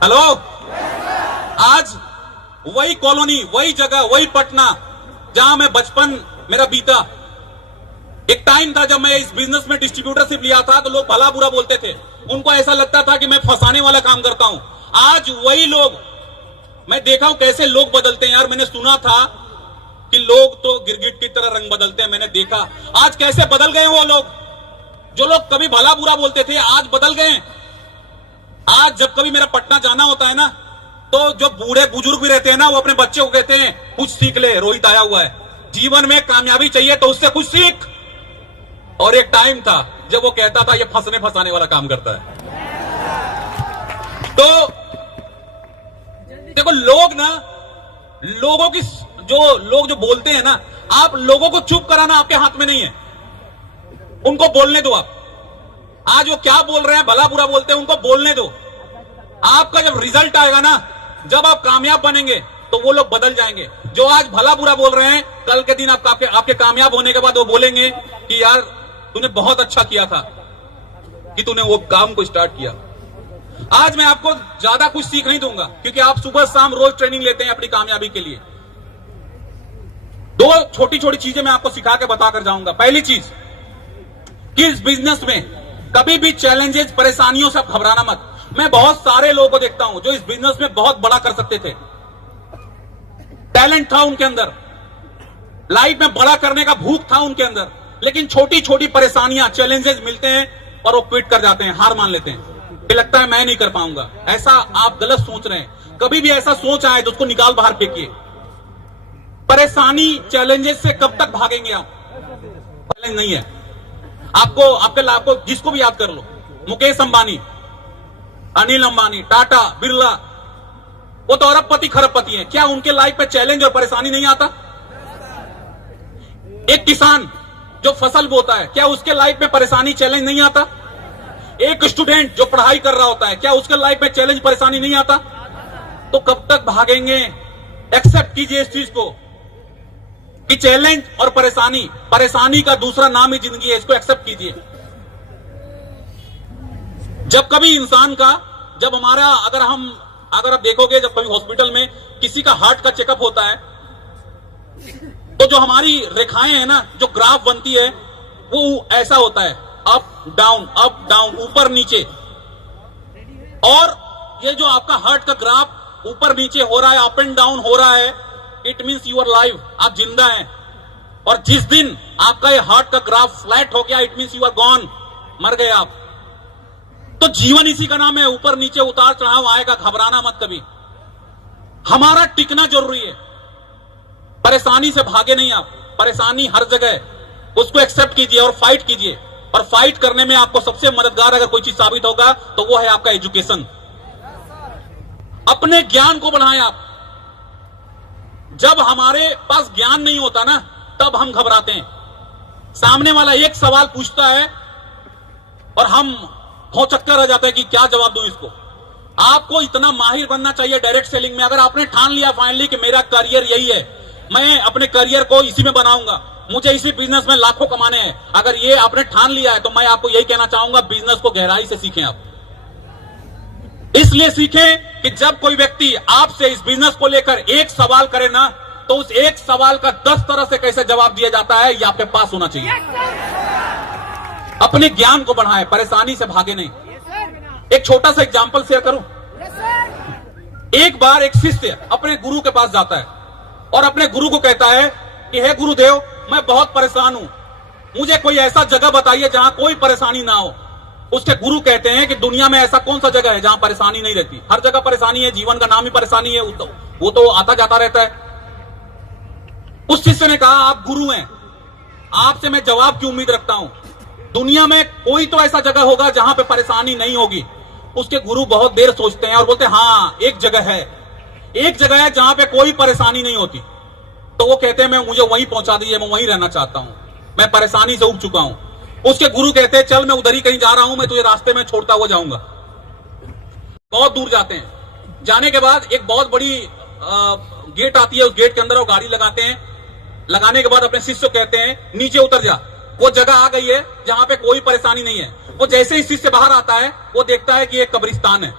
Hello, आज वही colony, वही जगह, वही पटना जहां मैं बचपन मेरा बीता। एक टाइम था जब मैं इस बिजनेस में डिस्ट्रीब्यूटरशिप लिया था तो लोग भला बुरा बोलते थे, उनको ऐसा लगता था कि मैं फंसाने वाला काम करता हूं। आज वही लोग, मैं देखा हूं कैसे लोग बदलते हैं यार। मैंने सुना था कि लोग तो गिरगिट की तरह रंग बदलते हैं, मैंने देखा आज कैसे बदल गए वो लोग। जो लोग कभी भला बुरा बोलते थे आज बदल गए। आज जब कभी मेरा पटना जाना होता है ना, तो जो बूढ़े बुजुर्ग भी रहते हैं ना, वो अपने बच्चे को कहते हैं कुछ सीख ले, रोहित आया हुआ है, जीवन में कामयाबी चाहिए तो उससे कुछ सीख। और एक टाइम था जब वो कहता था ये फंसने फंसाने वाला काम करता है। तो देखो लोग ना, लोगों की लोग जो बोलते हैं ना, आप लोगों को चुप कराना आपके हाथ में नहीं है, उनको बोलने दो। आप आज वो क्या बोल रहे हैं, भला बुरा बोलते हैं, उनको बोलने दो। आपका जब रिजल्ट आएगा ना, जब आप कामयाब बनेंगे तो वो लोग बदल जाएंगे। जो आज भला बुरा बोल रहे हैं, कल के दिन आपके कामयाब होने के बाद वो बोलेंगे कि यार तूने बहुत अच्छा किया था कि तूने वो काम को स्टार्ट किया। आज मैं आपको ज्यादा कुछ सीख नहीं दूंगा, क्योंकि आप सुबह शाम रोज ट्रेनिंग लेते हैं अपनी कामयाबी के लिए। दो छोटी छोटी चीजें मैं आपको सिखा के बताकर जाऊंगा। पहली चीज कि इस बिजनेस में कभी भी चैलेंजेस, परेशानियों से आप घबराना मत। मैं बहुत सारे लोगों को देखता हूं जो इस बिजनेस में बहुत बड़ा कर सकते थे, टैलेंट था उनके अंदर, लाइफ में बड़ा करने का भूख था उनके अंदर, लेकिन छोटी छोटी परेशानियां, चैलेंजेस मिलते हैं और वो क्विट कर जाते हैं, हार मान लेते हैं। ये लगता है मैं नहीं कर पाऊंगा। ऐसा आप गलत सोच रहे हैं। कभी भी ऐसा सोच आए तो उसको निकाल बाहर फेंकिए। परेशानी, चैलेंजेस से कब तक भागेंगे आप? चैलेंज नहीं है आपको, आपको जिसको भी याद कर लो, मुकेश अंबानी, अनिल अंबानी, टाटा, बिरला, वो तो अरबपति खरबपति हैं। क्या उनके लाइफ पे चैलेंज और परेशानी नहीं आता? एक किसान जो फसल बोता है, क्या उसके लाइफ में परेशानी, चैलेंज नहीं आता? एक स्टूडेंट जो पढ़ाई कर रहा होता है, क्या उसके लाइफ में चैलेंज, परेशानी नहीं आता? तो कब तक भागेंगे? एक्सेप्ट कीजिए इस चीज को कि चैलेंज और परेशानी, परेशानी का दूसरा नाम ही जिंदगी है। इसको एक्सेप्ट कीजिए। जब कभी इंसान का, जब हमारा, अगर आप देखोगे, जब कभी हॉस्पिटल में किसी का हार्ट का चेकअप होता है, तो जो हमारी रेखाएं हैं ना, जो ग्राफ बनती है, वो ऐसा होता है, अप डाउन, ऊपर नीचे। और ये जो आपका हार्ट का ग्राफ ऊपर नीचे हो रहा है, अप एंड डाउन हो रहा है, it means you are live, आप जिंदा हैं। और जिस दिन आपका ये हार्ट का ग्राफ फ्लैट हो गया, it means you are gone, मर गए आप। तो जीवन इसी का नाम है, ऊपर नीचे, उतार चढ़ाव आएगा, घबराना मत कभी। हमारा टिकना जरूरी है, परेशानी से भागे नहीं आप। परेशानी हर जगह, उसको एक्सेप्ट कीजिए और फाइट कीजिए। और फाइट करने में आपको सबसे मददगार अगर कोई चीज साबित होगा तो वो है आपका एजुकेशन। अपने ज्ञान को बढ़ाएं आप। जब हमारे पास ज्ञान नहीं होता ना, तब हम घबराते हैं। सामने वाला एक सवाल पूछता है और हम भौचक्का रह जाते हैं कि क्या जवाब दूं इसको। आपको इतना माहिर बनना चाहिए डायरेक्ट सेलिंग में। अगर आपने ठान लिया फाइनली कि मेरा करियर यही है, मैं अपने करियर को इसी में बनाऊंगा, मुझे इसी बिजनेस में लाखों कमाने हैं, अगर ये आपने ठान लिया है, तो मैं आपको यही कहना चाहूंगा, बिजनेस को गहराई से सीखें आप। इसलिए सीखें कि जब कोई व्यक्ति आपसे इस बिजनेस को लेकर एक सवाल करे ना, तो उस एक सवाल का 10 तरह से कैसे जवाब दिया जाता है, ये आपके पास होना चाहिए। अपने ज्ञान को बढ़ाएं, परेशानी से भागे नहीं। एक छोटा सा एग्जांपल शेयर करूं। एक बार एक शिष्य अपने गुरु के पास जाता है और अपने गुरु को कहता है कि हे गुरुदेव, मैं बहुत परेशान हूं, मुझे कोई ऐसा जगह बताइए जहां कोई परेशानी ना हो। उसके गुरु कहते हैं कि दुनिया में ऐसा कौन सा जगह है जहां परेशानी नहीं रहती? हर जगह परेशानी है, जीवन का नाम ही परेशानी है, वो तो आता जाता रहता है। उस शिष्य ने कहा, आप गुरु हैं, आपसे मैं जवाब की उम्मीद रखता हूं। दुनिया में कोई तो ऐसा जगह होगा जहां पे परेशानी नहीं होगी। उसके गुरु बहुत देर सोचते हैं और बोलते हैं, हाँ एक जगह है, एक जगह है जहां पे कोई परेशानी नहीं होती। तो वो कहते हैं, मैं मुझे वहीं पहुंचा दीजिए, मैं वहीं रहना चाहता हूं, मैं परेशानी से उब चुका हूं। उसके गुरु कहते हैं, चल मैं उधर ही कहीं जा रहा हूं, मैं तुझे रास्ते में छोड़ता हुआ जाऊंगा। बहुत दूर जाते हैं। जाने के बाद एक बहुत बड़ी गेट आती है, उस गेट के अंदर वो गाड़ी लगाते हैं। लगाने के बाद अपने शिष्य को कहते हैं, नीचे उतर जा, वो जगह आ गई है जहां पे कोई परेशानी नहीं है। वो जैसे ही शिष्य बाहर आता है, वो देखता है कि एक कब्रिस्तान है।